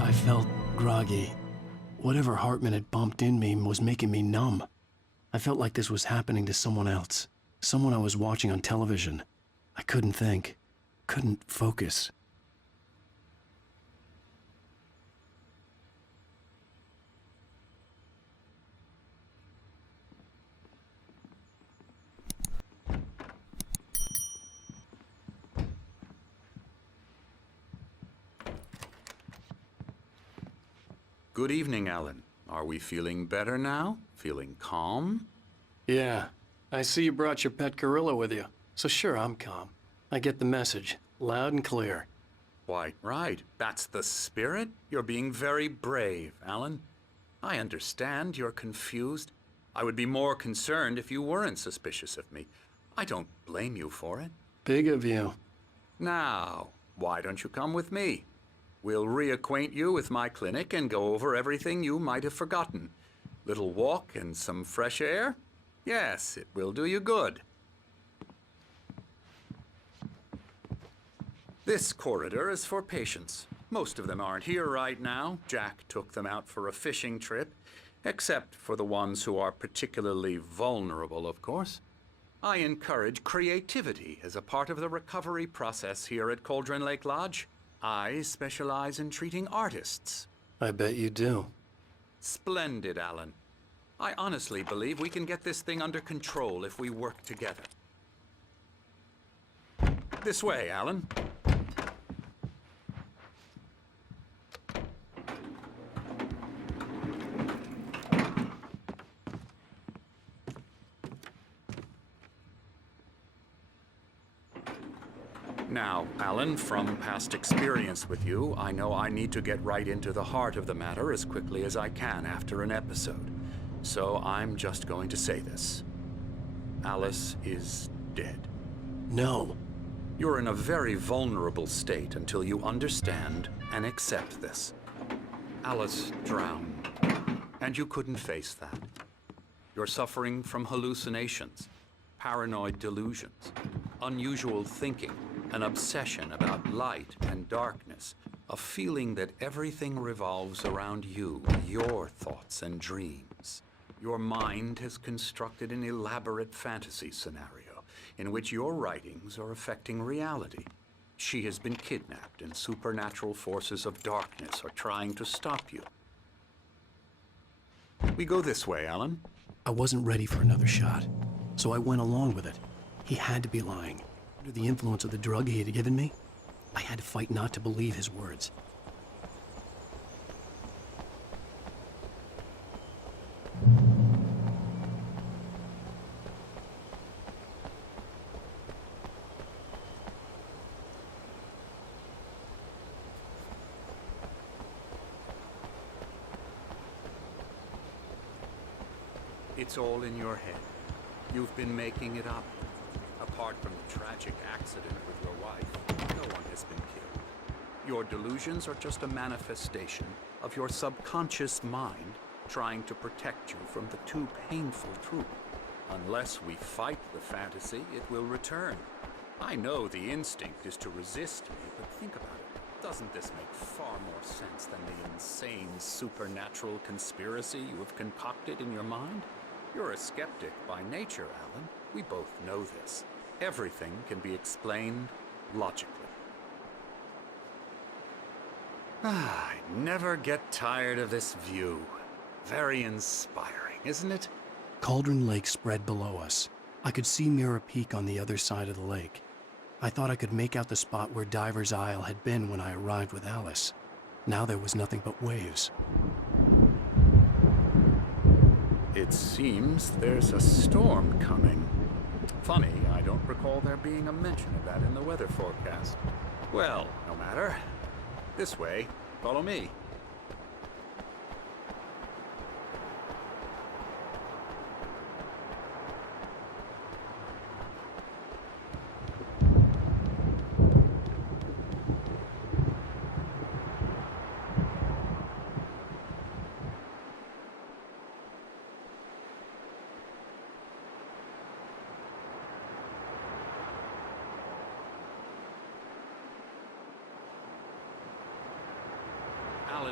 I felt groggy. Whatever Hartman had bumped in me was making me numb. I felt like this was happening to someone else. Someone I was watching on television. I couldn't think. Couldn't focus. Good evening, Alan. Are we feeling better now? Feeling calm? Yeah. I see you brought your pet gorilla with you. So sure, I'm calm. I get the message. Loud and clear. Quite right. That's the spirit. You're being very brave, Alan. I understand you're confused. I would be more concerned if you weren't suspicious of me. I don't blame you for it. Big of you. Now, why don't you come with me? We'll reacquaint you with my clinic and go over everything you might have forgotten. Little walk and some fresh air? Yes, it will do you good. This corridor is for patients. Most of them aren't here right now. Jack took them out for a fishing trip, except for the ones who are particularly vulnerable, of course. I encourage creativity as a part of the recovery process here at Cauldron Lake Lodge. I specialize in treating artists. I bet you do. Splendid, Alan. I honestly believe we can get this thing under control if we work together. This way, Alan. Now, Alan, from past experience with you, I know I need to get right into the heart of the matter as quickly as I can after an episode. So I'm just going to say this. Alice is dead. No. You're in a very vulnerable state until you understand and accept this. Alice drowned, and you couldn't face that. You're suffering from hallucinations, paranoid delusions, unusual thinking, an obsession about light and darkness, a feeling that everything revolves around you, your thoughts and dreams. Your mind has constructed an elaborate fantasy scenario in which your writings are affecting reality. She has been kidnapped and supernatural forces of darkness are trying to stop you. We go this way, Alan. I wasn't ready for another shot, so I went along with it. He had to be lying. Under the influence of the drug he had given me, I had to fight not to believe his words. It's all in your head. You've been making it up. Apart from the tragic accident with your wife, no one has been killed. Your delusions are just a manifestation of your subconscious mind trying to protect you from the too painful truth. Unless we fight the fantasy, it will return. I know the instinct is to resist me, but think about it. Doesn't this make far more sense than the insane supernatural conspiracy you have concocted in your mind? You're a skeptic by nature, Alan. We both know this. Everything can be explained logically. I never get tired of this view. Very inspiring, isn't it? Cauldron Lake spread below us. I could see Mirror Peak on the other side of the lake. I thought I could make out the spot where Diver's Isle had been when I arrived with Alice. Now there was nothing but waves. It seems there's a storm coming. Funny, I don't recall there being a mention of that in the weather forecast. Well, no matter. This way. Follow me.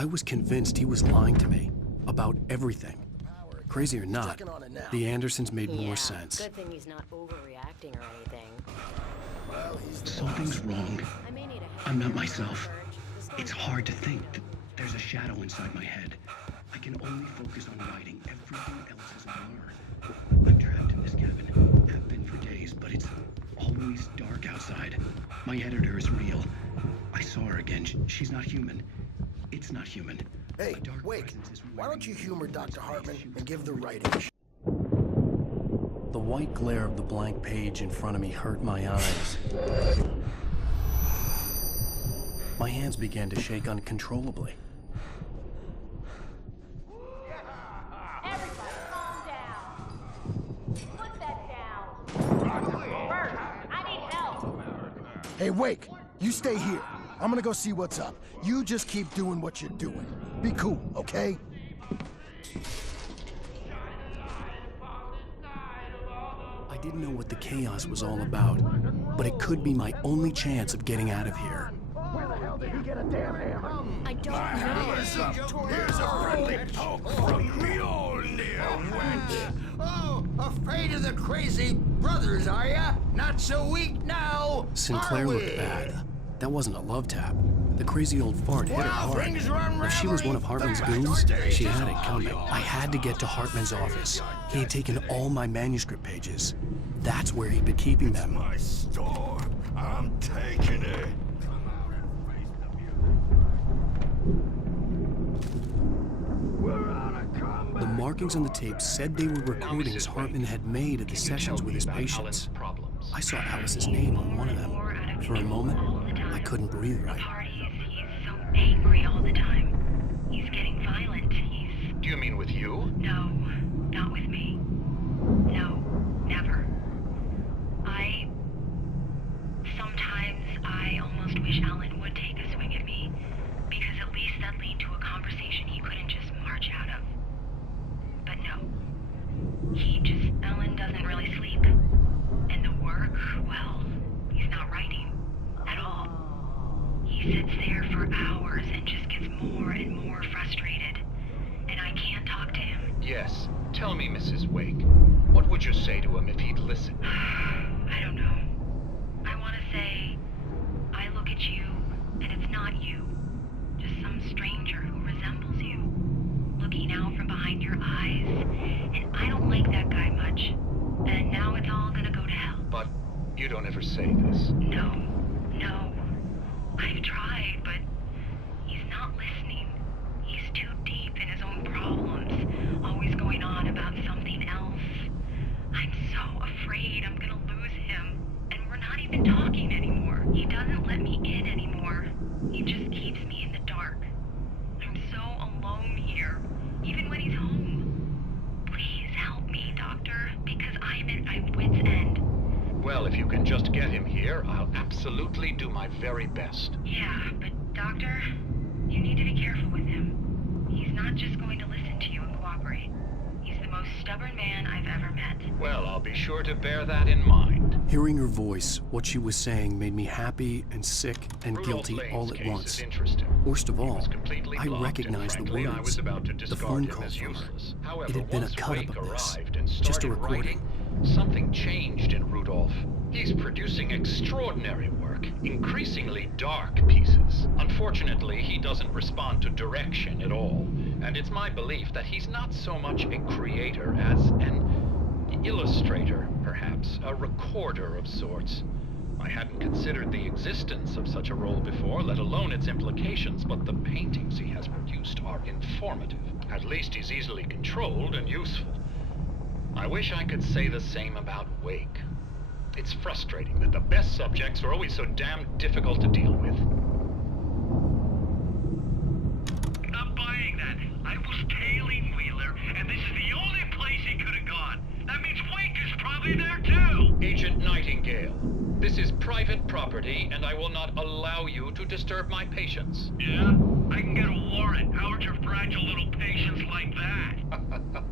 I was convinced he was lying to me about everything. Crazy or not, the Andersons made more sense. Good thing he's not overreacting or anything. Something's wrong. I may need a I'm not myself. It's hard to think that there's a shadow inside my head. I can only focus on writing. Everything else is a blur. I'm trapped in this cabin. Have been for days, but it's always dark outside. My editor is real. I saw her again. She's not human. It's not human. Hey, A dark Wake, presence is why don't you wearing humor me Dr. as Hartman she and give the was writing a The white glare of the blank page in front of me hurt my eyes. My hands began to shake uncontrollably. Everybody, calm down. Put that down. First, I need help. Hey, Wake, you stay here. I'm gonna go see what's up. You just keep doing what you're doing. Be cool, okay? I didn't know what the chaos was all about, but it could be my only chance of getting out of here. Where the hell did he get a damn hammer? I don't know. Here's a friendly poke from Mjolnir, wench. Oh, afraid of the crazy brothers, are ya? Not so weak now, Sinclair are we? looked bad. That wasn't a love tap. The crazy old fart hit her Well, hard. things run If she was one of rattling Hartman's fast goons, these she days. had it coming. I had to get to Hartman's office. He had taken all my manuscript pages. That's where he'd been keeping them. My store. I'm taking it. The markings on the tape said they were recordings Hartman had made at the sessions with his patients. I saw Alice's name on one of them. For a moment, I couldn't breathe right. Parties, he's so angry all the time. He's getting violent. Do you mean with you? No, not with me. No, never. Sometimes I almost wish Alan would take a swing at me, because at least that lead to a conversation he couldn't just march out of. But no. Alan doesn't really sleep. And the work, well, he's not writing at all. He sits there for hours and just gets more and more frustrated. And I can't talk to him. Yes. Tell me, Mrs. Wake. What would you say to him if he'd listen? I don't know. I want to say, I look at you, and it's not you. Just some stranger who resembles you. Looking out from behind your eyes. And I don't like that guy much. And now it's all gonna go to hell. But you don't ever say this. No. I've tried, but he's not listening. He's too deep in his own problems, always going on about something else. I'm so afraid I'm gonna lose him, and we're not even talking anymore. He doesn't let me in anymore. He just keeps me in the dark. I'm so alone here, even when he's home. Please help me, Doctor, because I'm at my wit's end. Well, if you can just get him here, I'll absolutely do my very best. Yeah, but Doctor, you need to be careful with him. He's not just going to listen to you and cooperate. He's the most stubborn man I've ever met. Well, I'll be sure to bear that in mind. Hearing her voice, what she was saying made me happy and sick and Rudolph guilty Lane's all at case once. is interesting. Worst of He all, was completely I blocked, recognized and the frankly, I words, was about to the discard phone him call as from her. useless. However, It had been a once cut-up Wake of this, arrived and just a started recording. writing, something changed in Rudolph. He's producing extraordinary work, increasingly dark pieces. Unfortunately, he doesn't respond to direction at all, and it's my belief that he's not so much a creator as an illustrator, perhaps, a recorder of sorts. I hadn't considered the existence of such a role before, let alone its implications, but the paintings he has produced are informative. At least he's easily controlled and useful. I wish I could say the same about Wake. It's frustrating that the best subjects are always so damn difficult to deal with. Not buying that. I was tailing Wheeler, and this is the only place he could have gone. That means Wake is probably there too! Agent Nightingale, this is private property, and I will not allow you to disturb my patients. Yeah? I can get a warrant. Howard your fragile little patients like that?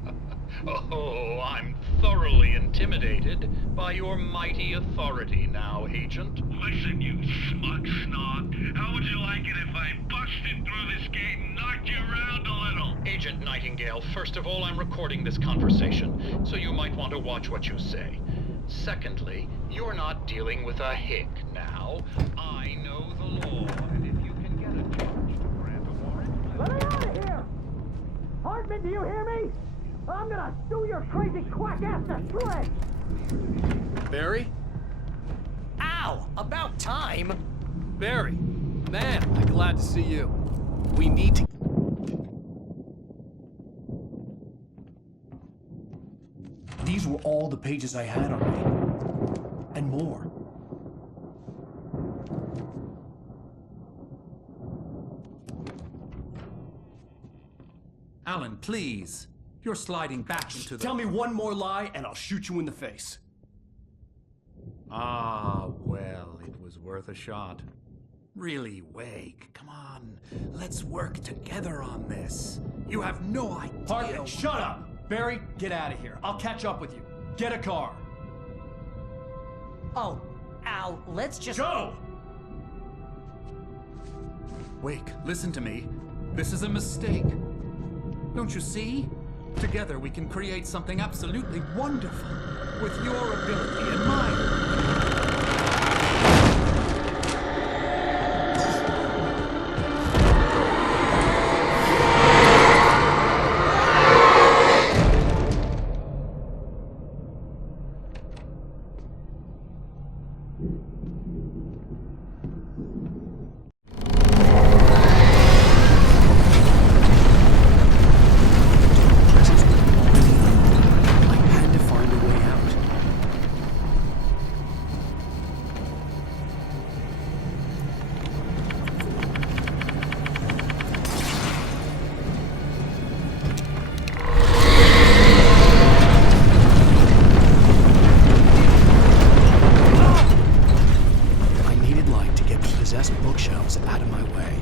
Oh, I'm thoroughly intimidated by your mighty authority now, Agent. Listen, you smug snob. How would you like it if I busted through this gate and knocked you around a little? Agent Nightingale, first of all, I'm recording this conversation, so you might want to watch what you say. Secondly, you're not dealing with a hick now. I know the law, and if you can get a judge to grant a warrant... Let me out of here! Hartman, do you hear me? I'm gonna sue your crazy quack ass to shreds! Barry? Ow! About time! Barry! Man, I'm glad to see you. We need to... These were all the pages I had on me. And more. Alan, please. You're sliding back into the... Tell me one more lie and I'll shoot you in the face. Ah, well, it was worth a shot. Really, Wake, come on. Let's work together on this. You have no idea... Hartman, shut up! Barry, get out of here. I'll catch up with you. Get a car. Oh, Al, let's just... Go! Wake, listen to me. This is a mistake. Don't you see? Together we can create something absolutely wonderful. With your ability and mine. Out of my way.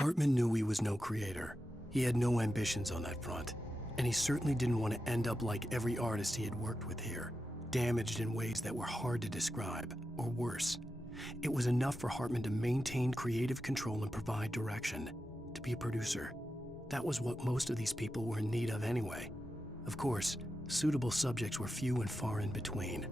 Hartman knew he was no creator. He had no ambitions on that front. And he certainly didn't want to end up like every artist he had worked with here, damaged in ways that were hard to describe, or worse. It was enough for Hartman to maintain creative control and provide direction, to be a producer. That was what most of these people were in need of anyway. Of course, suitable subjects were few and far in between.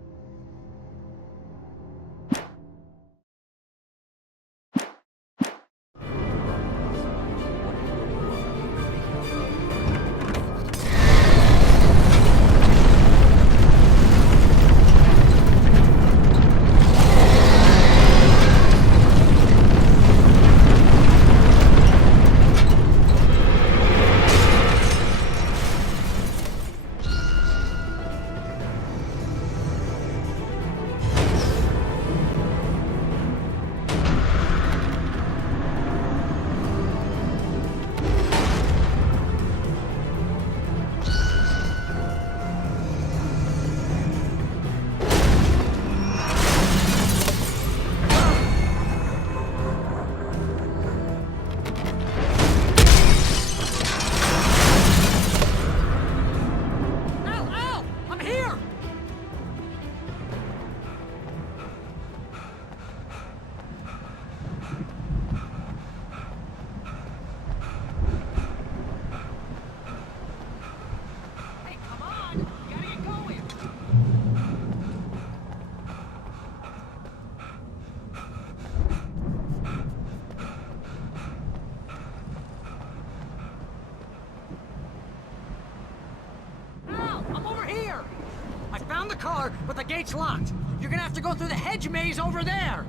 color, but the gate's locked. You're gonna have to go through the hedge maze over there.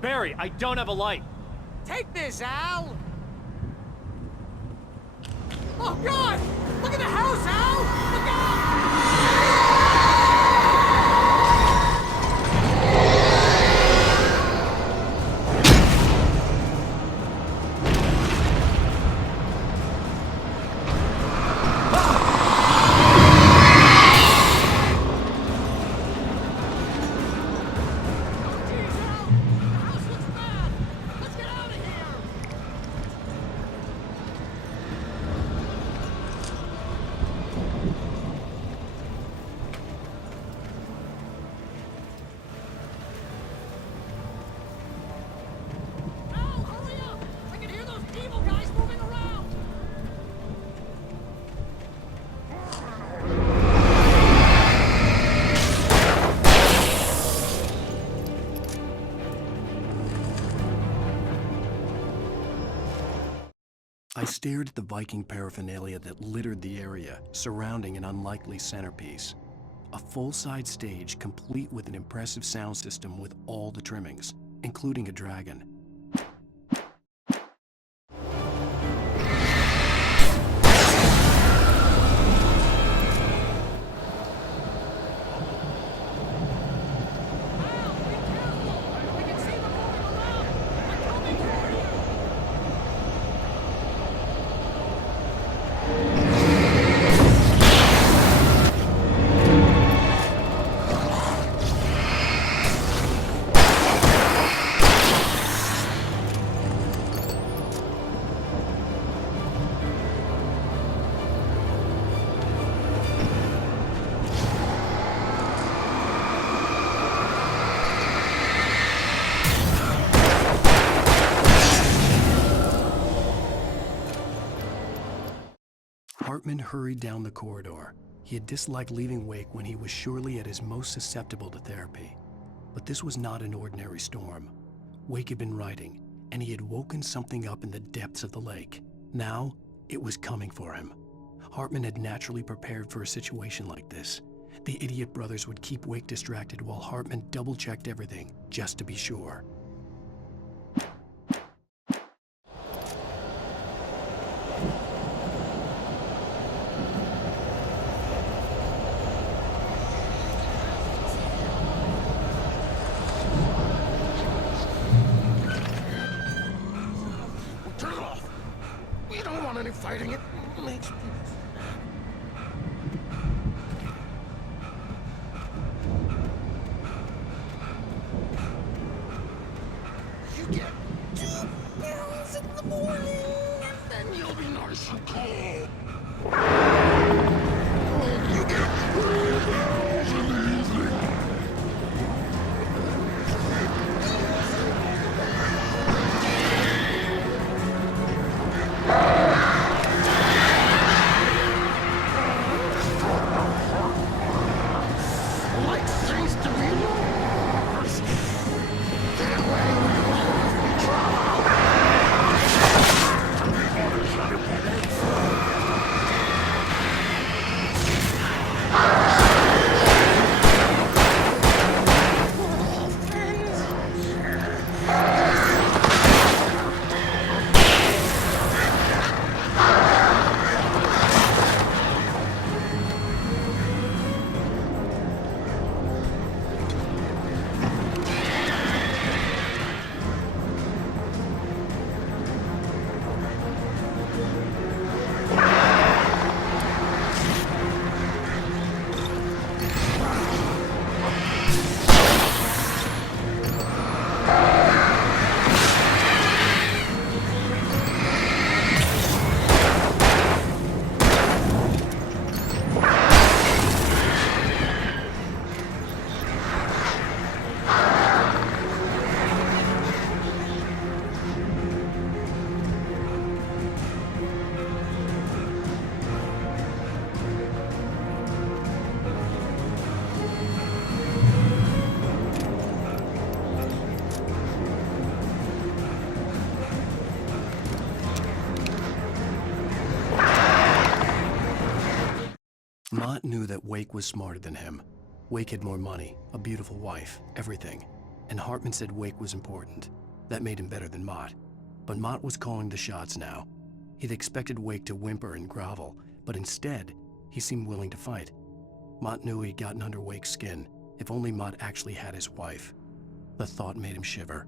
Barry, I don't have a light. Take this, Al. Oh, God! Look at the house, Al! Look out! I stared at the Viking paraphernalia that littered the area, surrounding an unlikely centerpiece. A full-size stage complete with an impressive sound system with all the trimmings, including a dragon. Hartman hurried down the corridor. He had disliked leaving Wake when he was surely at his most susceptible to therapy. But this was not an ordinary storm. Wake had been writing, and he had woken something up in the depths of the lake. Now, it was coming for him. Hartman had naturally prepared for a situation like this. The idiot brothers would keep Wake distracted while Hartman double-checked everything, just to be sure. Turn it off. We don't want any fighting. It makes me... You get 2 barrels in the morning, and then you'll be nice and cold. You get 3 barrels in the evening. Light seems to be yours. Get away when you have trouble. Mott knew that Wake was smarter than him. Wake had more money, a beautiful wife, everything. And Hartman said Wake was important. That made him better than Mott. But Mott was calling the shots now. He'd expected Wake to whimper and grovel, but instead, he seemed willing to fight. Mott knew he'd gotten under Wake's skin. If only Mott actually had his wife. The thought made him shiver.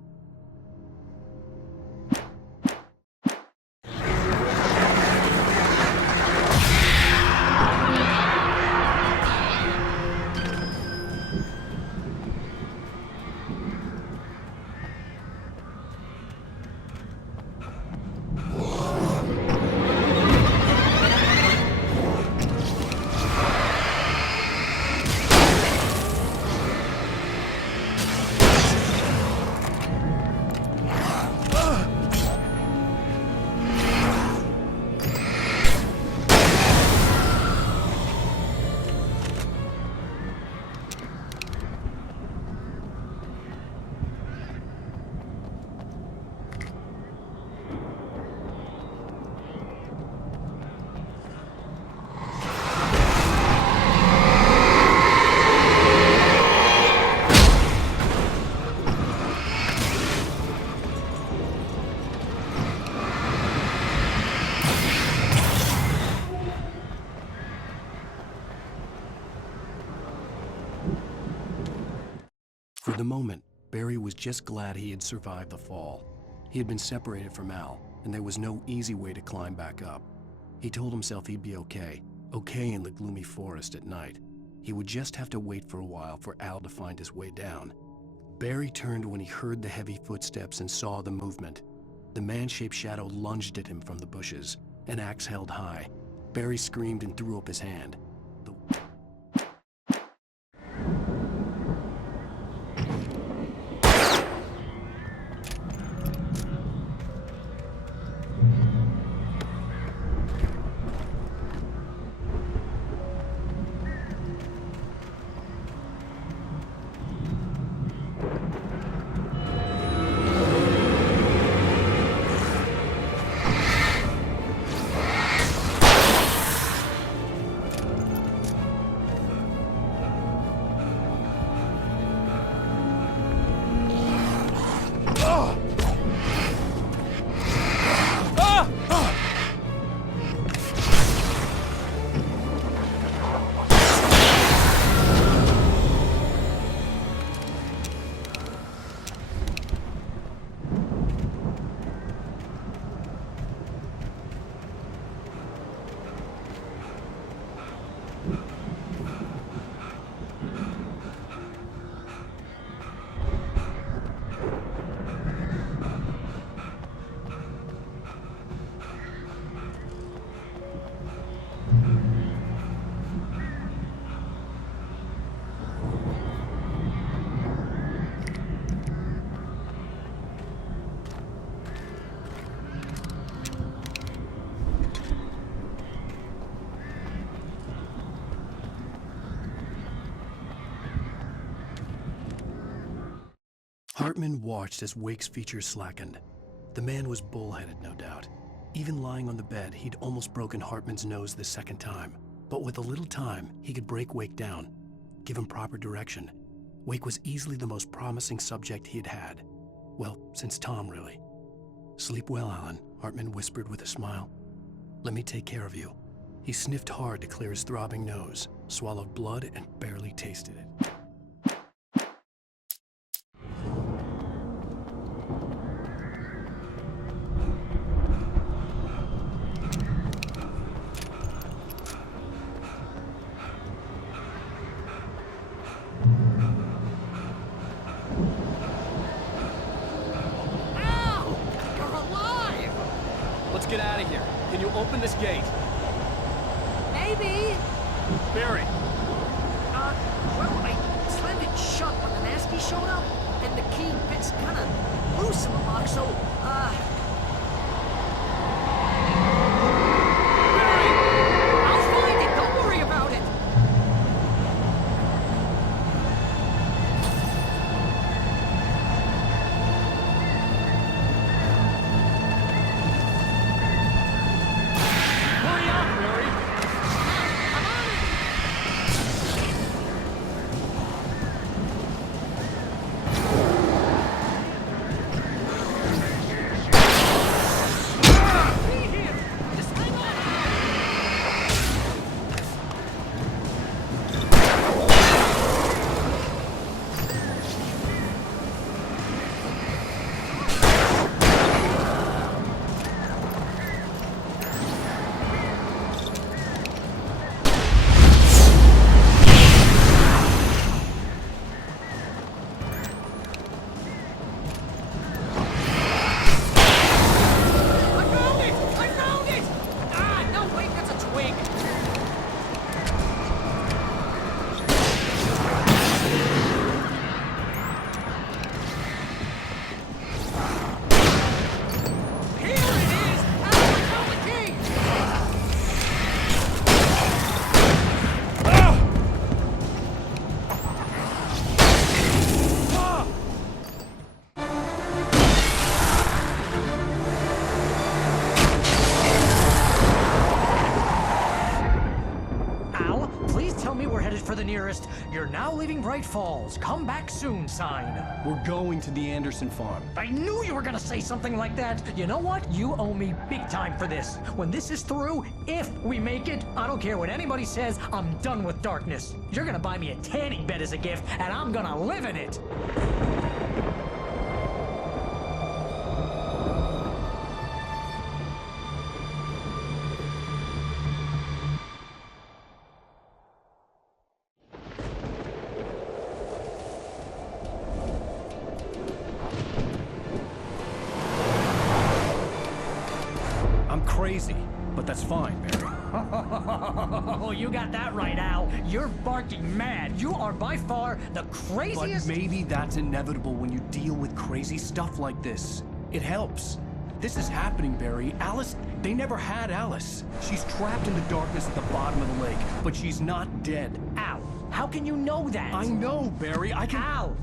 For the moment, Barry was just glad he had survived the fall. He had been separated from Al, and there was no easy way to climb back up. He told himself he'd be okay in the gloomy forest at night. He would just have to wait for a while for Al to find his way down. Barry turned when he heard the heavy footsteps and saw the movement. The man-shaped shadow lunged at him from the bushes, an axe held high. Barry screamed and threw up his hand. Hartman watched as Wake's features slackened. The man was bullheaded, no doubt. Even lying on the bed, he'd almost broken Hartman's nose the second time. But with a little time, he could break Wake down, give him proper direction. Wake was easily the most promising subject he'd had. Well, since Tom, really. "Sleep well, Alan," Hartman whispered with a smile. "Let me take care of you." He sniffed hard to clear his throbbing nose, swallowed blood, and barely tasted it. Let's get out of here. Can you open this gate? Maybe. Barry! Well, I slammed it shut when the nasty showed up, and the key bit's kinda loose in the lock, so, Barry! I'll find it, don't worry about it! Hurry up, Barry! I'm on it! You're now leaving Bright Falls. Come back soon sign. We're going to the Anderson farm. I knew you were gonna say something like that. You know what? You owe me big time for this. When this is through, if we make it, I don't care what anybody says, I'm done with darkness. You're gonna buy me a tanning bed as a gift, and I'm gonna live in it. Crazy, but that's fine, Barry. Oh, you got that right, Al. You're barking mad. You are by far the craziest... But maybe that's inevitable when you deal with crazy stuff like this. It helps. This is happening, Barry. Alice, they never had Alice. She's trapped in the darkness at the bottom of the lake, but she's not dead. Al, how can you know that? I know, Barry. I can... Al,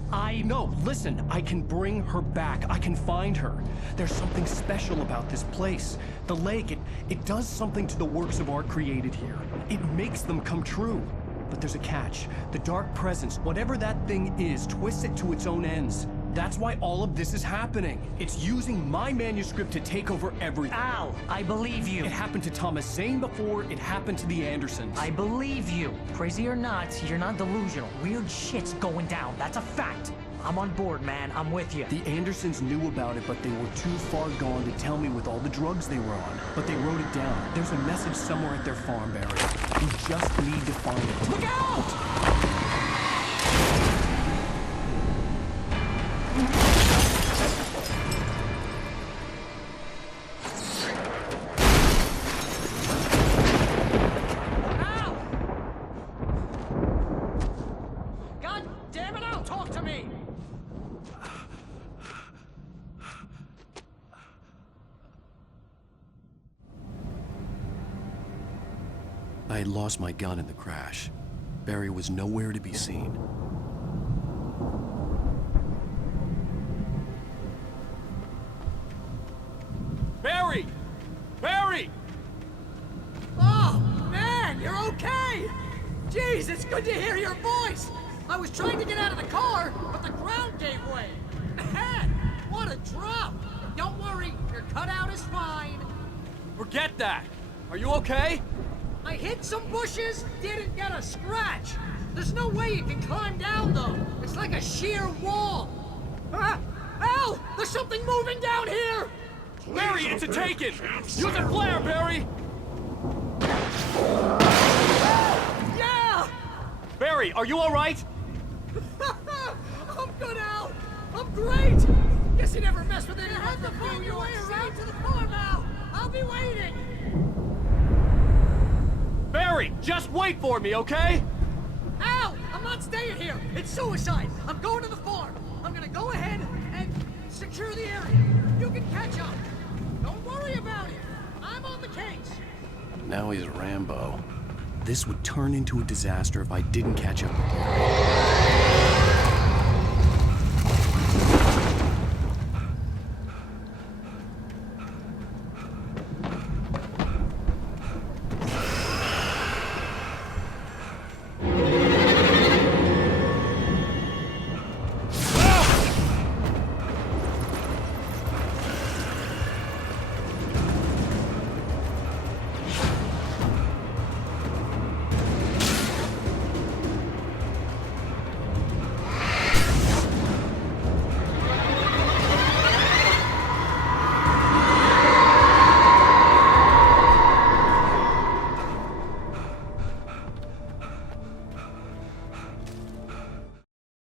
No, listen. I can bring her back. I can find her. There's something special about this place. The lake, it does something to the works of art created here. It makes them come true. But there's a catch. The dark presence, whatever that thing is, twists it to its own ends. That's why all of this is happening. It's using my manuscript to take over everything. Al, I believe you. It happened to Thomas Zane before, it happened to the Andersons. I believe you. Crazy or not, you're not delusional. Weird shit's going down. That's a fact. I'm on board, man. I'm with you. The Andersons knew about it, but they were too far gone to tell me with all the drugs they were on. But they wrote it down. There's a message somewhere at their farm, Barry. We just need to find it. Look out! I had lost my gun in the crash. Barry was nowhere to be seen. Barry! Barry! Oh, man, you're okay! Jeez, it's good to hear your voice! I was trying to get out of the car, but the ground gave way. Man, what a drop! Don't worry, your cutout is fine. Forget that! Are you okay? I hit some bushes, didn't get a scratch. There's no way you can climb down, though. It's like a sheer wall. Ah! Al! There's something moving down here! Barry, it's a taken! Use a flare, Barry! Yeah! Barry, are you alright? I'm good, Al! I'm great! Guess you never messed with anyone. You have to find your way around to the farm, Al! I'll be waiting! Barry, just wait for me, okay? Al! I'm not staying here! It's suicide! I'm going to the farm! I'm gonna go ahead and secure the area. You can catch up. Don't worry about it. I'm on the case. Now he's Rambo. This would turn into a disaster if I didn't catch up with Barry.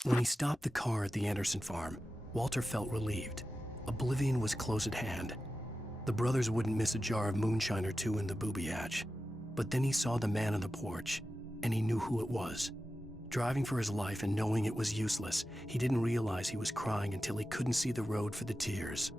When he stopped the car at the Anderson farm, Walter felt relieved. Oblivion was close at hand. The brothers wouldn't miss a jar of moonshine or two in the booby hatch. But then he saw the man on the porch, and he knew who it was. Driving for his life and knowing it was useless, he didn't realize he was crying until he couldn't see the road for the tears.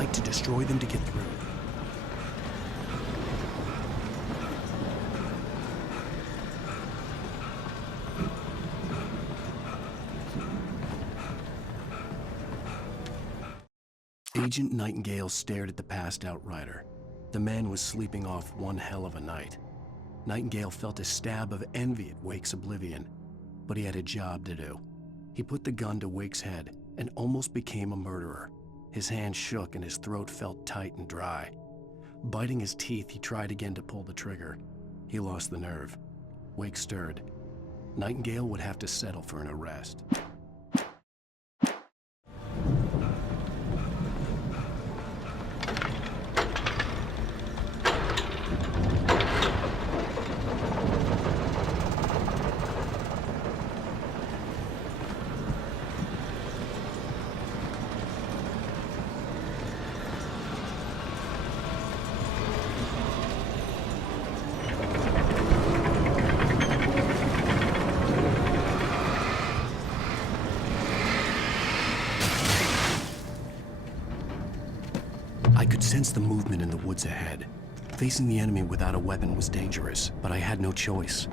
like to destroy them to get through. Agent Nightingale stared at the passed-out rider. The man was sleeping off one hell of a night. Nightingale felt a stab of envy at Wake's oblivion, but he had a job to do. He put the gun to Wake's head and almost became a murderer. His hand shook and his throat felt tight and dry. Biting his teeth, he tried again to pull the trigger. He lost the nerve. Wake stirred. Nightingale would have to settle for an arrest. I could sense the movement in the woods ahead. Facing the enemy without a weapon was dangerous, but I had no choice.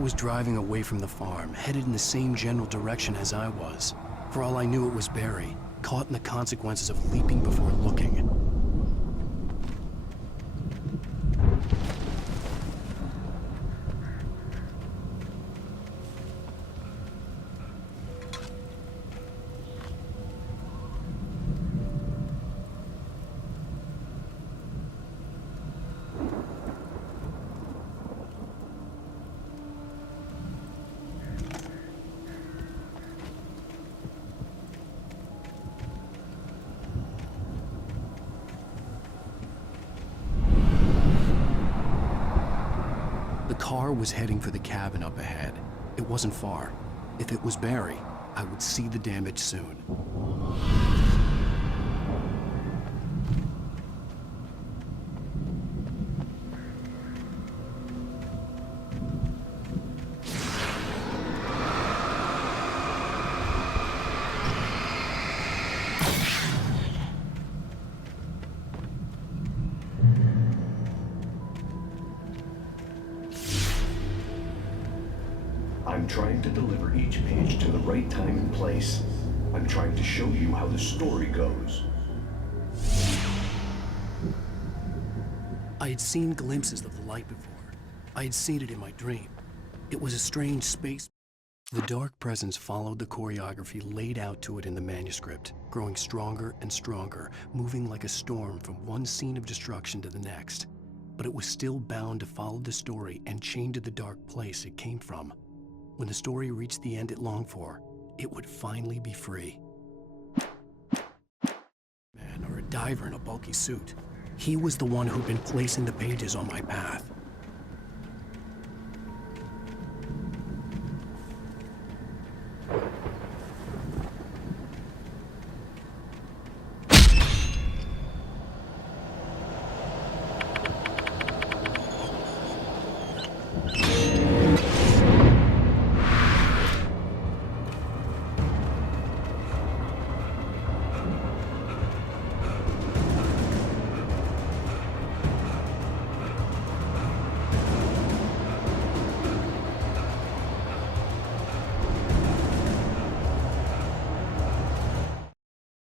Was driving away from the farm, headed in the same general direction as I was. For all I knew, it was Barry, caught in the consequences of leaping before looking. The car was heading for the cabin up ahead. It wasn't far. If it was Barry, I would see the damage soon. I'm trying to deliver each page to the right time and place. I'm trying to show you how the story goes. I had seen glimpses of the light before. I had seen it in my dream. It was a strange space. The dark presence followed the choreography laid out to it in the manuscript, growing stronger and stronger, moving like a storm from one scene of destruction to the next. But it was still bound to follow the story and chained to the dark place it came from. When the story reached the end it longed for, it would finally be free. Man, or a diver in a bulky suit. He was the one who'd been placing the pages on my path.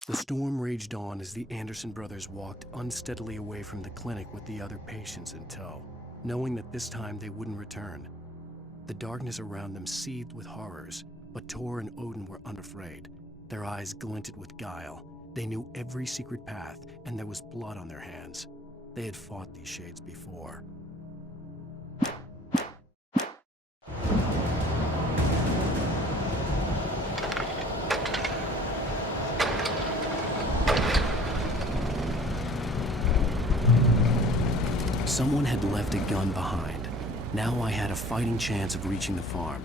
The storm raged on as the Anderson brothers walked unsteadily away from the clinic with the other patients in tow, knowing that this time they wouldn't return. The darkness around them seethed with horrors, but Tor and Odin were unafraid. Their eyes glinted with guile. They knew every secret path, and there was blood on their hands. They had fought these shades before. Someone had left a gun behind. Now I had a fighting chance of reaching the farm.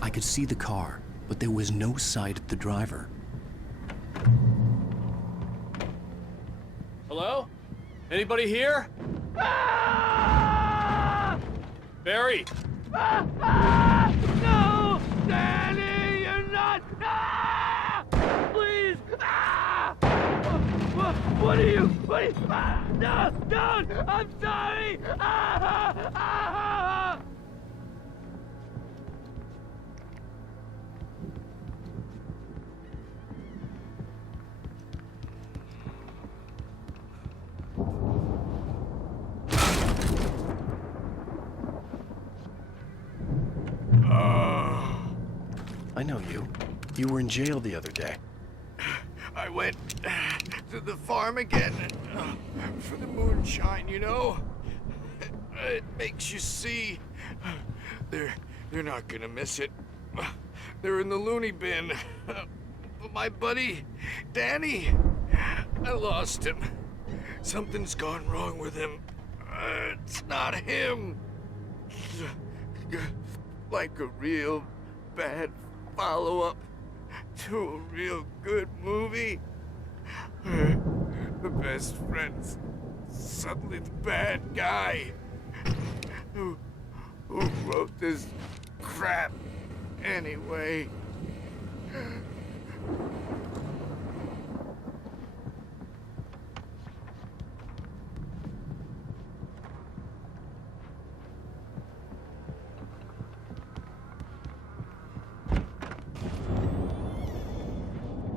I could see the car, but there was no sight of the driver. Hello? Anybody here? Barry! No! Danny, you're not! Please! What are you? No! Don't! I'm sorry! I know you. You were in jail the other day. I went to the farm again for the moonshine, you know? It makes you see. They're not gonna miss it. They're in the loony bin. But my buddy, Danny, I lost him. Something's gone wrong with him. It's not him. Like a real bad follow-up to a real good movie. The best friend's suddenly the bad guy. Who wrote this crap anyway?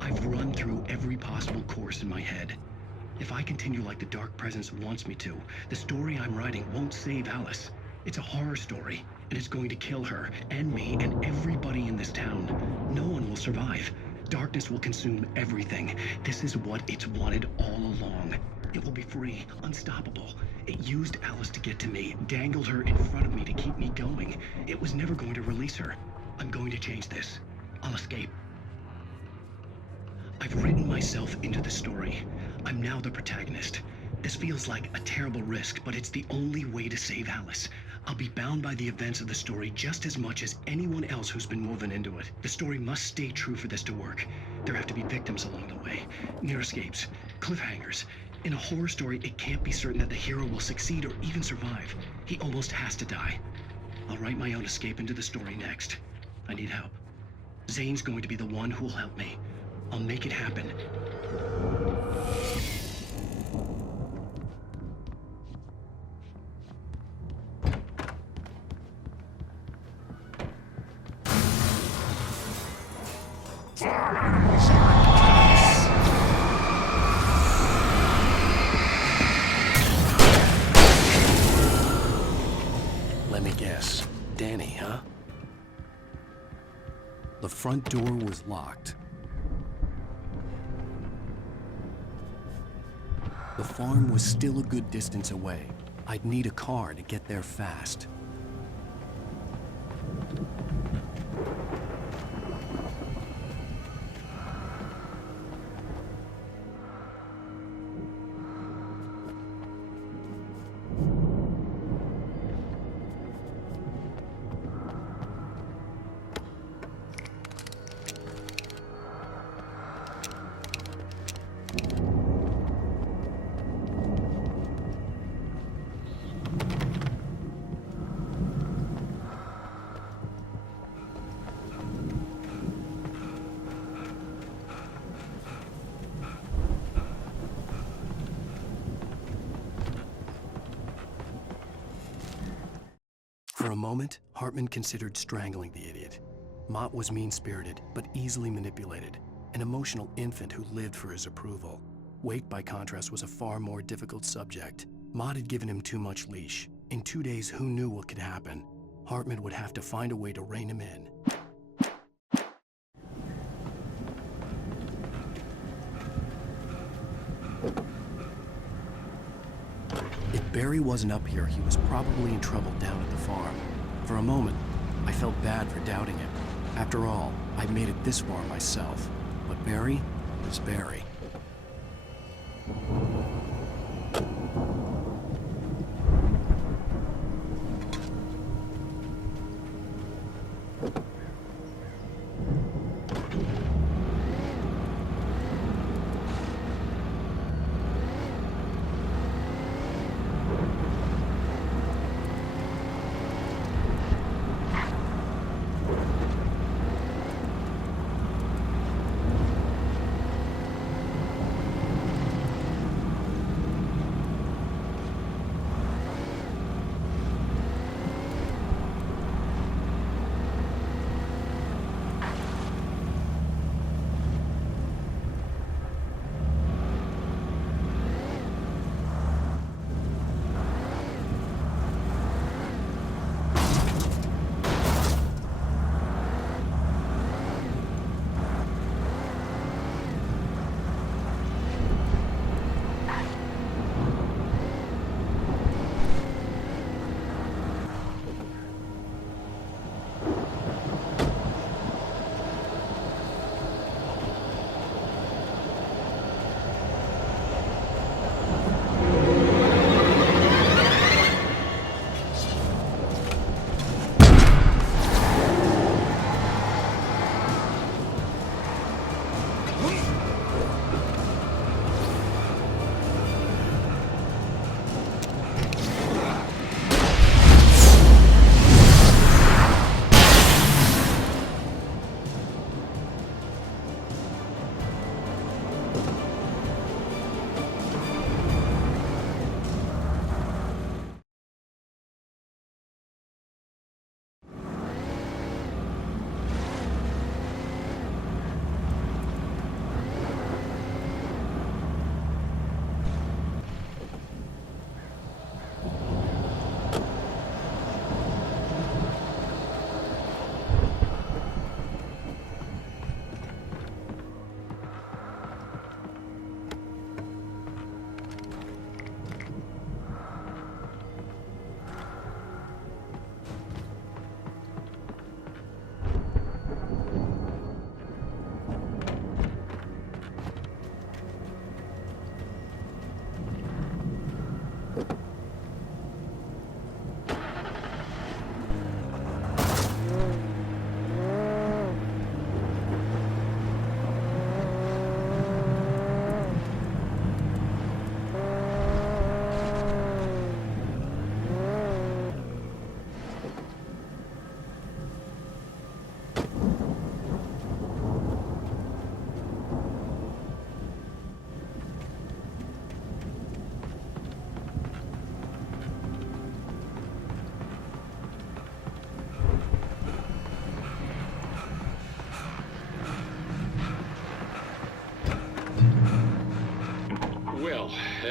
I've run through every possible course in my head. If I continue like the Dark Presence wants me to, the story I'm writing won't save Alice. It's a horror story, and it's going to kill her, and me, and everybody in this town. No one will survive. Darkness will consume everything. This is what it's wanted all along. It will be free, unstoppable. It used Alice to get to me, dangled her in front of me to keep me going. It was never going to release her. I'm going to change this. I'll escape. I've written myself into the story. I'm now the protagonist. This feels like a terrible risk, but it's the only way to save Alice. I'll be bound by the events of the story just as much as anyone else who's been woven into it. The story must stay true for this to work. There have to be victims along the way, near escapes, cliffhangers. In a horror story, it can't be certain that the hero will succeed or even survive. He almost has to die. I'll write my own escape into the story next. I need help. Zane's going to be the one who will help me. I'll make it happen. Let me guess. Danny, huh? The front door was locked. The farm was still a good distance away. I'd need a car to get there fast. For a moment, Hartman considered strangling the idiot. Mott was mean-spirited, but easily manipulated, an emotional infant who lived for his approval. Wake, by contrast, was a far more difficult subject. Mott had given him too much leash. In 2 days, who knew what could happen? Hartman would have to find a way to rein him in. If Barry wasn't up here, he was probably in trouble down at the farm. For a moment, I felt bad for doubting him. After all, I'd made it this far myself. But Barry was Barry.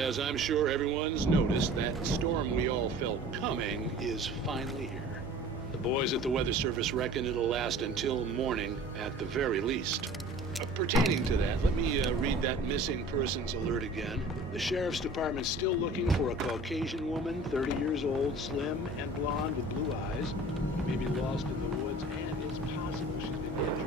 as I'm sure everyone's noticed, that storm we all felt coming is finally here. The boys at the Weather Service reckon it'll last until morning at the very least. Pertaining to that, let me read that missing persons alert again. The Sheriff's Department's still looking for a Caucasian woman, 30 years old, slim and blonde with blue eyes. She may be lost in the woods, and it's possible she's been injured.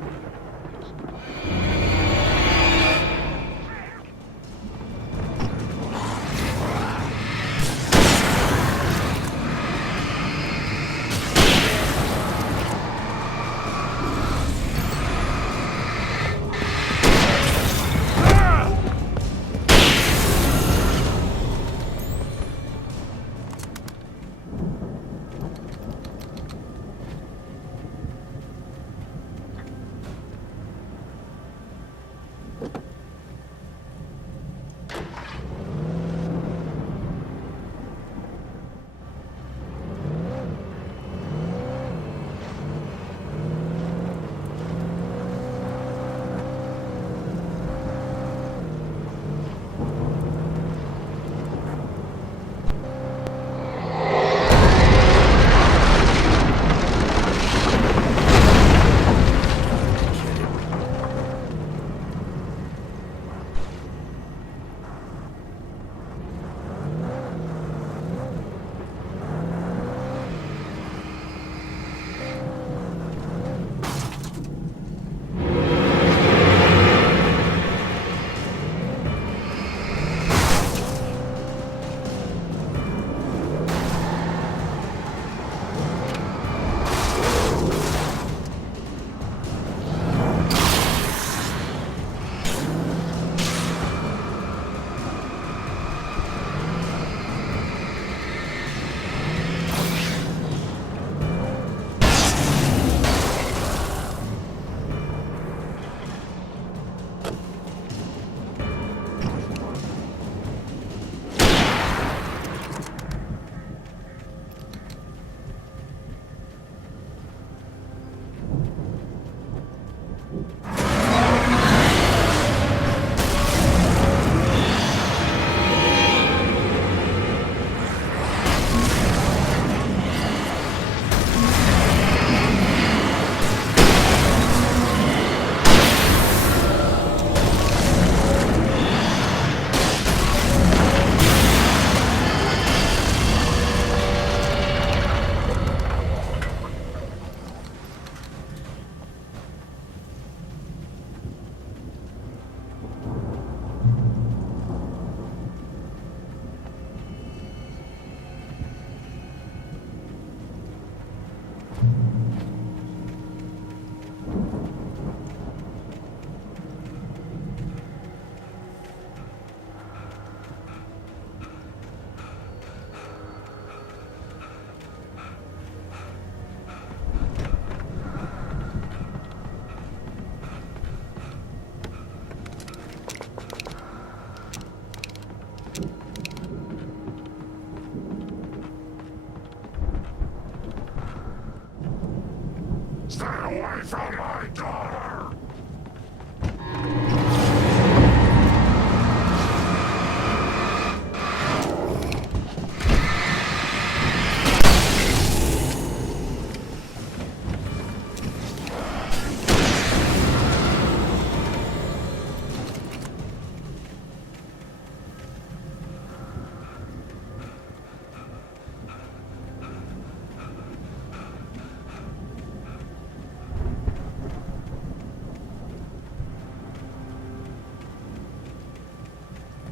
Stay away from my daughter!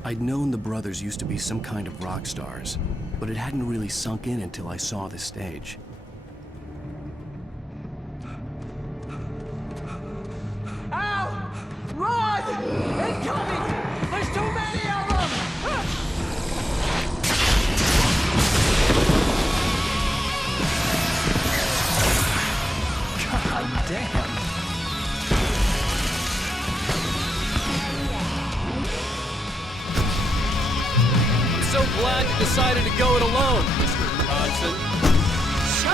I'd known the brothers used to be some kind of rock stars, but it hadn't really sunk in until I saw this stage. Ow! Run! Incoming! There's too many of them! God damn! I'm so glad you decided to go it alone, Mr. Bronson. Shut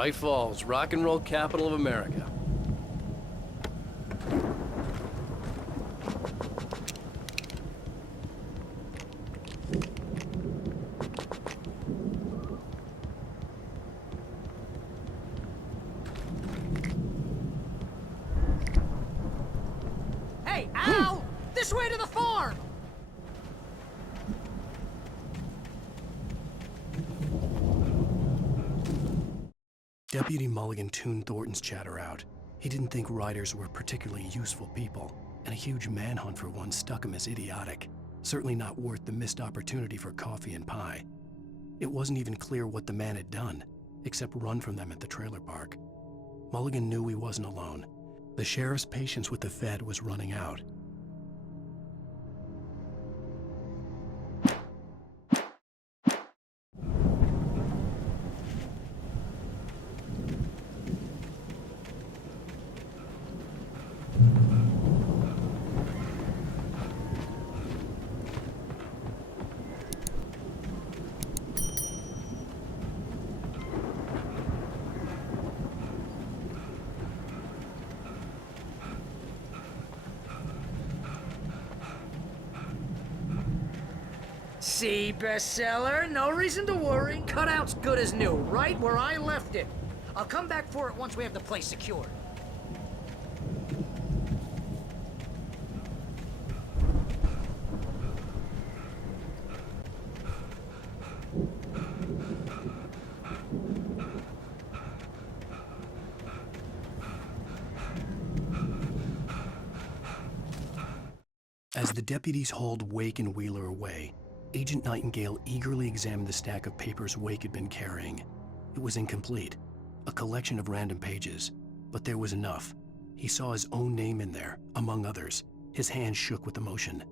Bright Falls, rock and roll capital of America. Hey, Al! This way to the farm! Deputy Mulligan tuned Thornton's chatter out. He didn't think riders were particularly useful people, and a huge manhunt for one struck him as idiotic. Certainly not worth the missed opportunity for coffee and pie. It wasn't even clear what the man had done, except run from them at the trailer park. Mulligan knew he wasn't alone. The sheriff's patience with the Fed was running out. See, bestseller? No reason to worry. Cutout's good as new, right where I left it. I'll come back for it once we have the place secured. As the deputies hauled Wake and Wheeler away, Agent Nightingale eagerly examined the stack of papers Wake had been carrying. It was incomplete, a collection of random pages, but there was enough. He saw his own name in there, among others. His hand shook with emotion.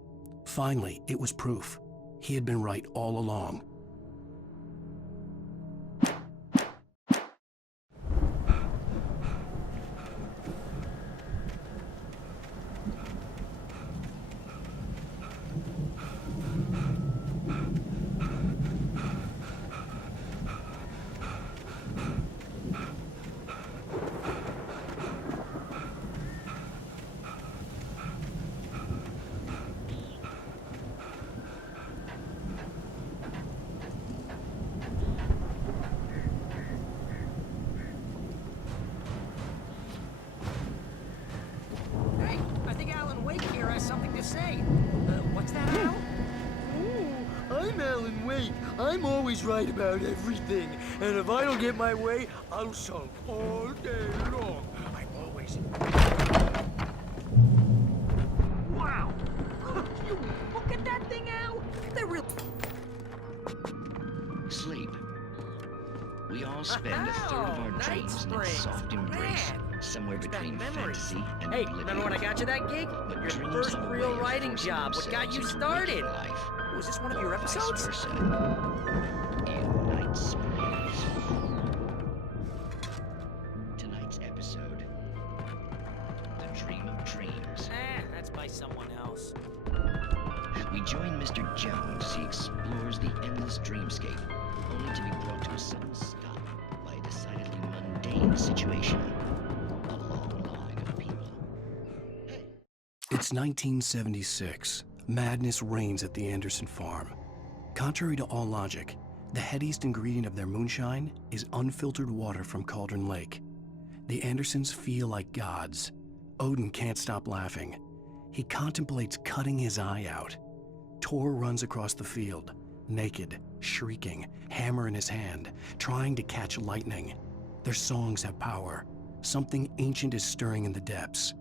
Finally, it was proof. He had been right all along. Hey, I think Alan Wake here has something to say. What's that, Al? I'm Alan Wake. I'm always right about everything. And if I don't get my way, I'll sulk all day long. I'm always... Wow! You look at that thing, Al! They're real... Sleep. We all spend a third of our dreams in its soft embrace, somewhere between fantasy and Hey, oblivion. remember when I got you that gig? But Your dreams first are a real way of writing forcing job. What got you themselves into waking started? life, Was this one of your or vice episodes? versa. In Night Springs. Tonight's episode, The Dream of Dreams. That's by someone else. We join Mr. Jones as he explores the endless dreamscape, only to be brought to a sudden stop by a decidedly mundane situation. A long line of people. It's 1976. Madness reigns at the Anderson farm. Contrary to all logic, the headiest ingredient of their moonshine is unfiltered water from Cauldron Lake. The Andersons feel like gods. Odin can't stop laughing. He contemplates cutting his eye out. Tor runs across the field, naked, shrieking, hammer in his hand, trying to catch lightning. Their songs have power. Something ancient is stirring in the depths.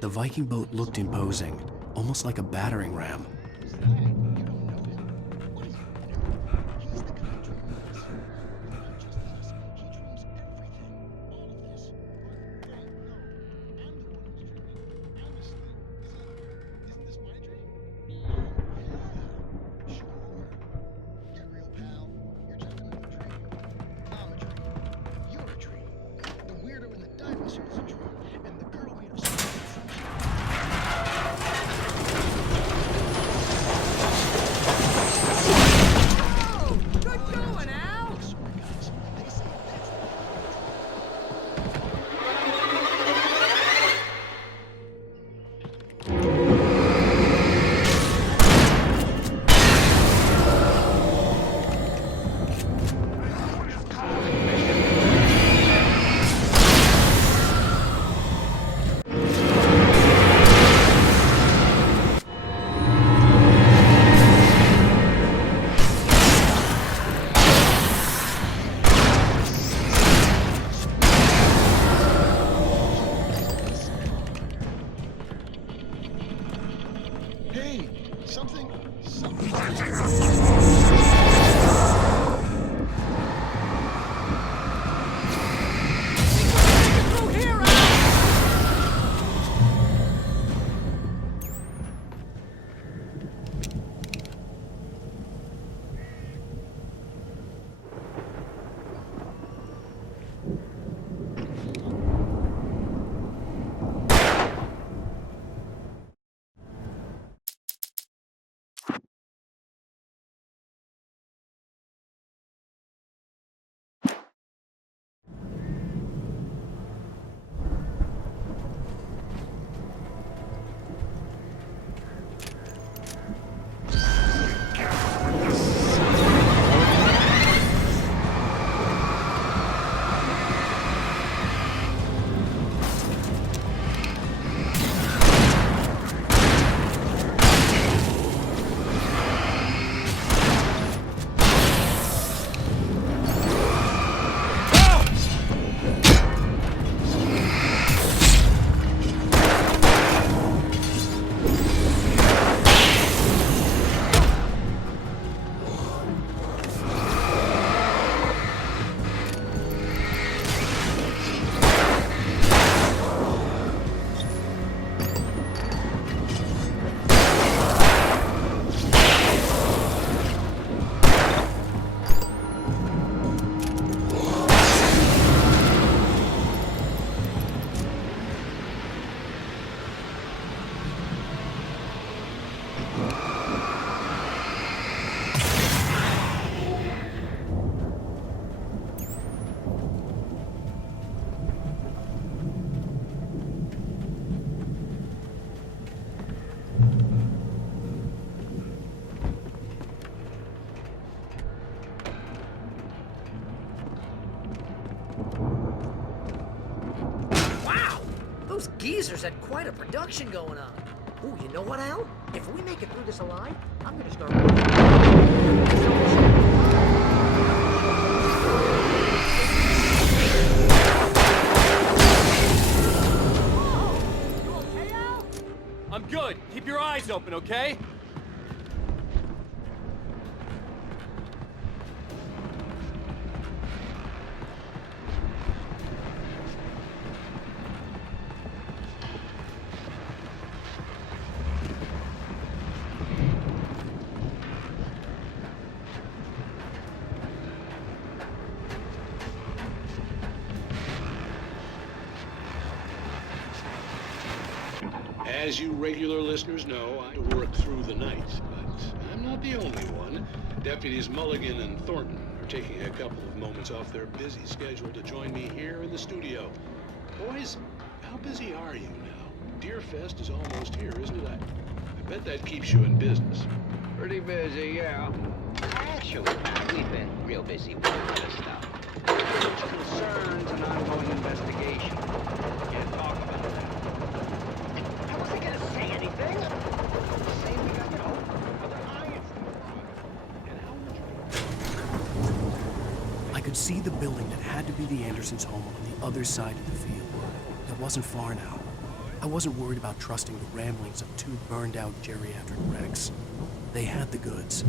The Viking boat looked imposing, almost like a battering ram. Those geezers had quite a production going on. Ooh, you know what, Al? If we make it through this alive, I'm gonna start... I'm good. Keep your eyes open, okay? As you regular listeners know, I work through the night, but I'm not the only one. Deputies Mulligan and Thornton are taking a couple of moments off their busy schedule to join me here in the studio. Boys, how busy are you now? Deerfest is almost here, isn't it? I bet that keeps you in business. Pretty busy, yeah. Actually, Matt, we've been real busy with other stuff. Concerns and ongoing investigation. Can't talk about that. I wasn't gonna say anything. Same thing, you know, other irons in the fire. I could see the building that had to be the Andersons' home on the other side of the field. It wasn't far now. I wasn't worried about trusting the ramblings of two burned-out geriatric wrecks. They had the goods.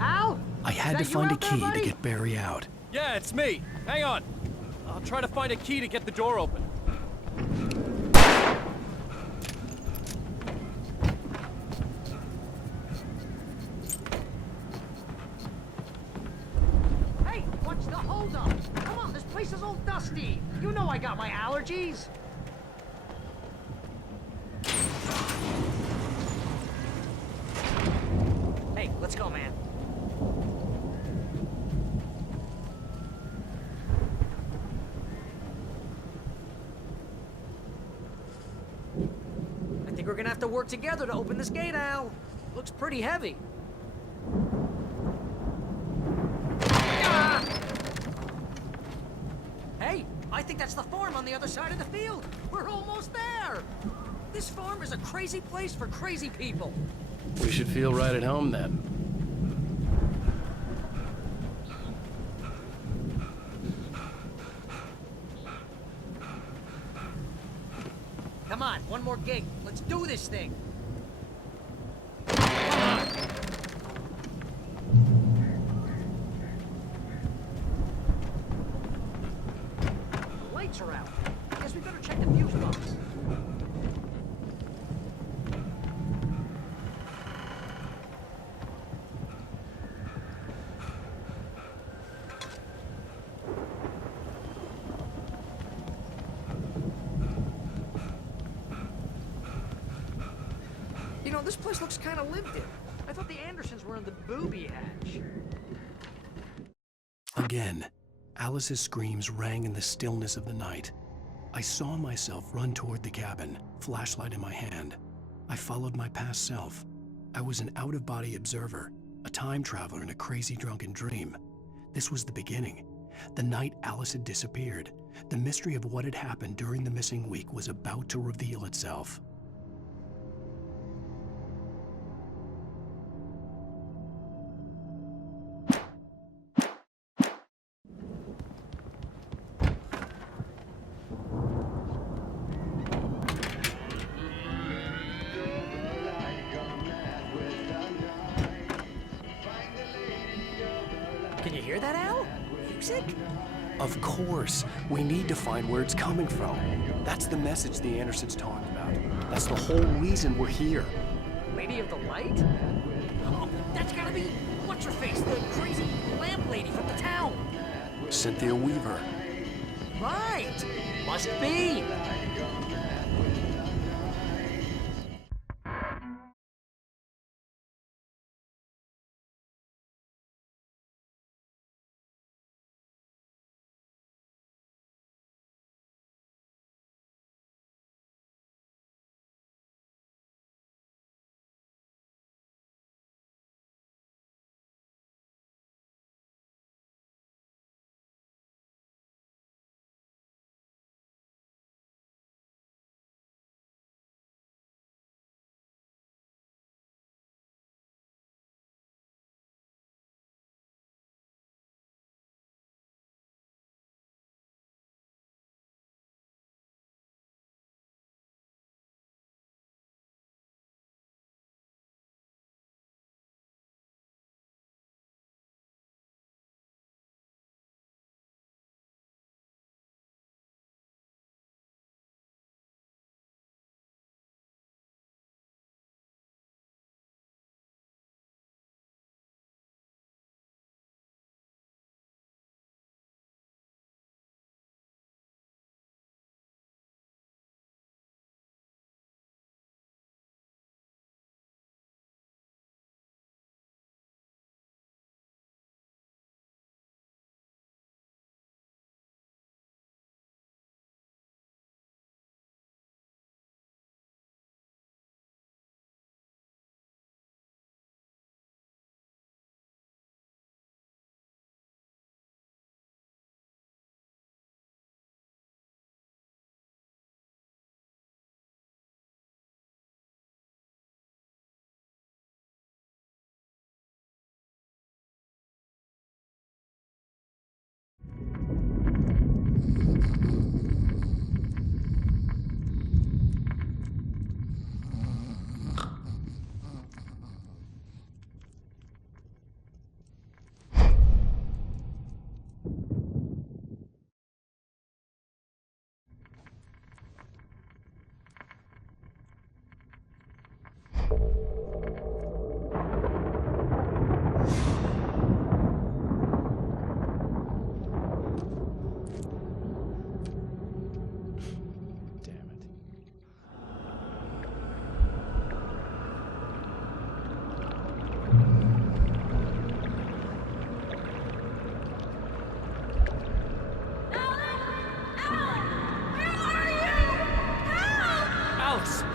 Al? I had to find a key to get Barry out. Yeah, it's me. Hang on. I'll try to find a key to get the door open. Hey, what's the holdup? Come on, this place is all dusty. You know I got my allergies. Hey, let's go, man. I think we're gonna have to work together to open this gate, Al. Looks pretty heavy. Ah! Hey, I think that's the farm on the other side of the field. We're almost there. This farm is a crazy place for crazy people. We should feel right at home then. Come on, one more gate. Let's do this thing. The lights are out. I guess we better check the fuse box. You know, this place looks kind of lived in. I thought the Andersons were in the booby hatch. Again, Alice's screams rang in the stillness of the night. I saw myself run toward the cabin, flashlight in my hand. I followed my past self. I was an out-of-body observer, a time traveler in a crazy drunken dream. This was the beginning. The night Alice had disappeared. The mystery of what had happened during the missing week was about to reveal itself. Can you hear that, Al? Music? Of course, we need to find where it's coming from. That's the message the Andersons talked about. That's the whole reason we're here. Lady of the Light? Oh, that's gotta be what's-her-face, the crazy lamp lady from the town. Cynthia Weaver. Right! Must be!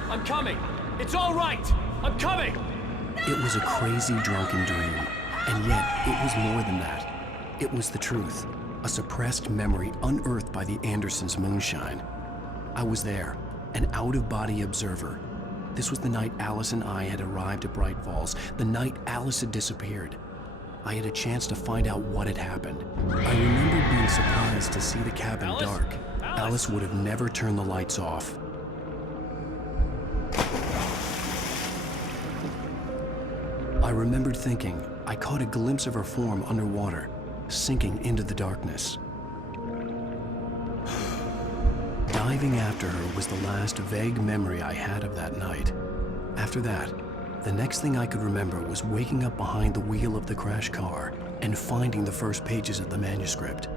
I'm coming! It's all right! I'm coming! It was a crazy drunken dream, and yet it was more than that. It was the truth, a suppressed memory unearthed by the Andersons' moonshine. I was there, an out-of-body observer. This was the night Alice and I had arrived at Bright Falls, the night Alice had disappeared. I had a chance to find out what had happened. I remembered being surprised to see the cabin dark. Alice would have never turned the lights off. I remembered thinking I caught a glimpse of her form underwater, sinking into the darkness. Diving after her was the last vague memory I had of that night. After that, the next thing I could remember was waking up behind the wheel of the crashed car and finding the first pages of the manuscript.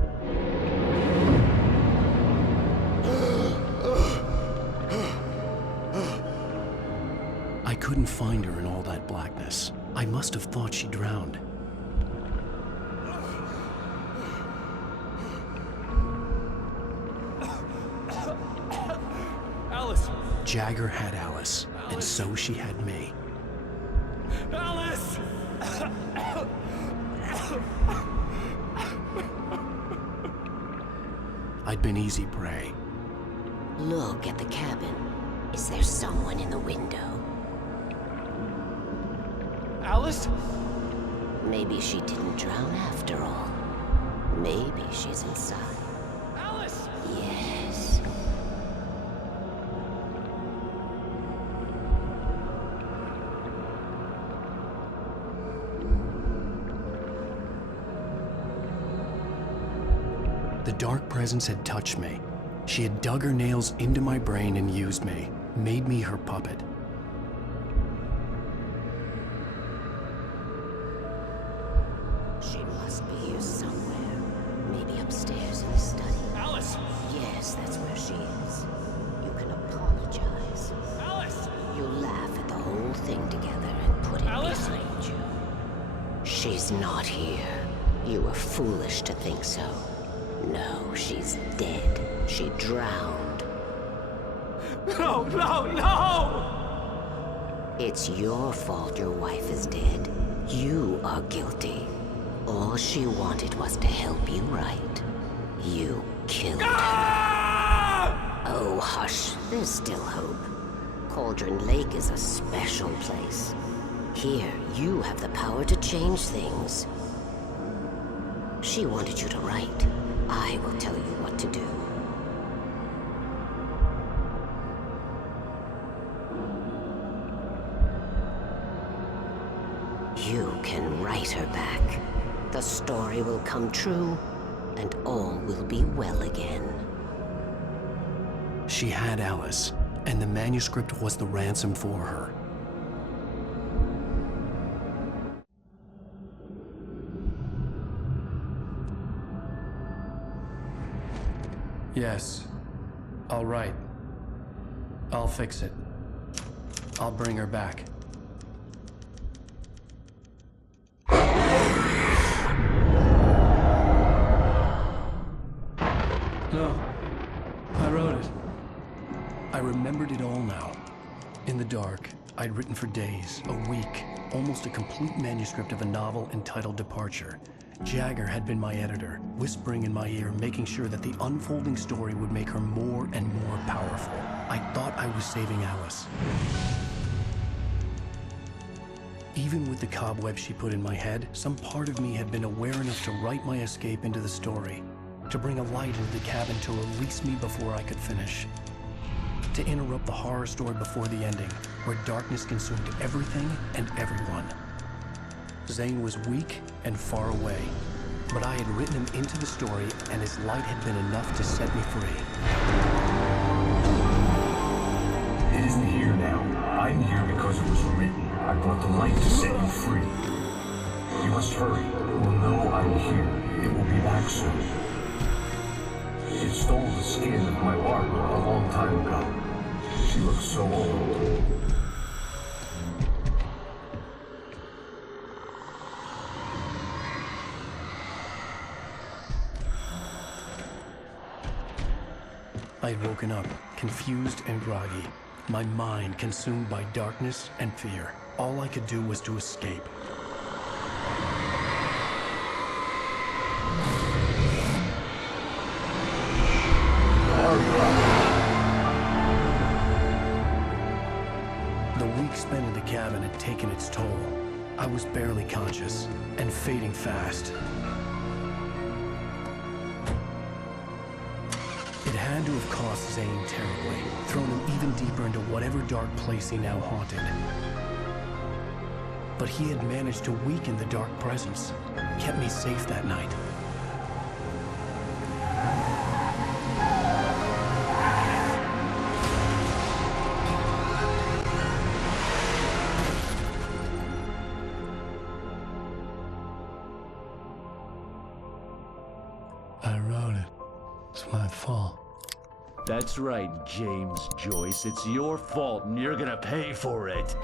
I couldn't find her in all that blackness. I must have thought she drowned. Jagger had Alice, and so she had me. Alice! I'd been easy prey. Look at the cabin. Is there someone in the window? Alice? Maybe she didn't drown after all. Maybe she's inside. Alice! Yes. The dark presence had touched me. She had dug her nails into my brain and used me, made me her puppet. She must be here somewhere. Maybe upstairs in the study. Alice! Yes, that's where she is. You can apologize. Alice! You laugh at the whole thing together and put it Alice? behind you. She's not here. You were foolish to think so. No, she's dead. She drowned. No, no, no! It's your fault your wife is dead. You are guilty. All she wanted was to help you right. You killed her. Oh, hush. There's still hope. Cauldron Lake is a special place. Here, you have the power to change things. She wanted you to write. I will tell you what to do. You can write her back. The story will come true, and all will be well again. She had Alice, and the manuscript was the ransom for her. Yes. All right. I'll fix it. I'll bring her back. No. I wrote it. I remembered it all now. In the dark, I'd written for days, a week, almost a complete manuscript of a novel entitled Departure. Jagger had been my editor, whispering in my ear, making sure that the unfolding story would make her more and more powerful. I thought I was saving Alice. Even with the cobweb she put in my head, some part of me had been aware enough to write my escape into the story, to bring a light into the cabin to release me before I could finish, to interrupt the horror story before the ending, where darkness consumed everything and everyone. Zane was weak and far away, but I had written him into the story, and his light had been enough to set me free. It isn't here now. I'm here because it was written. I brought the light to set you free. You must hurry. It will know I'm here. It will be back soon. It stole the skin of my Barbara a long time ago. She looks so old. I had woken up, confused and groggy, my mind consumed by darkness and fear. All I could do was to escape. The week spent in the cabin had taken its toll. I was barely conscious, and fading fast. It had to have cost Zane terribly, thrown him even deeper into whatever dark place he now haunted. But he had managed to weaken the dark presence, kept me safe that night. I wrote it. It's my fault. That's right, James Joyce. It's your fault, and you're gonna pay for it.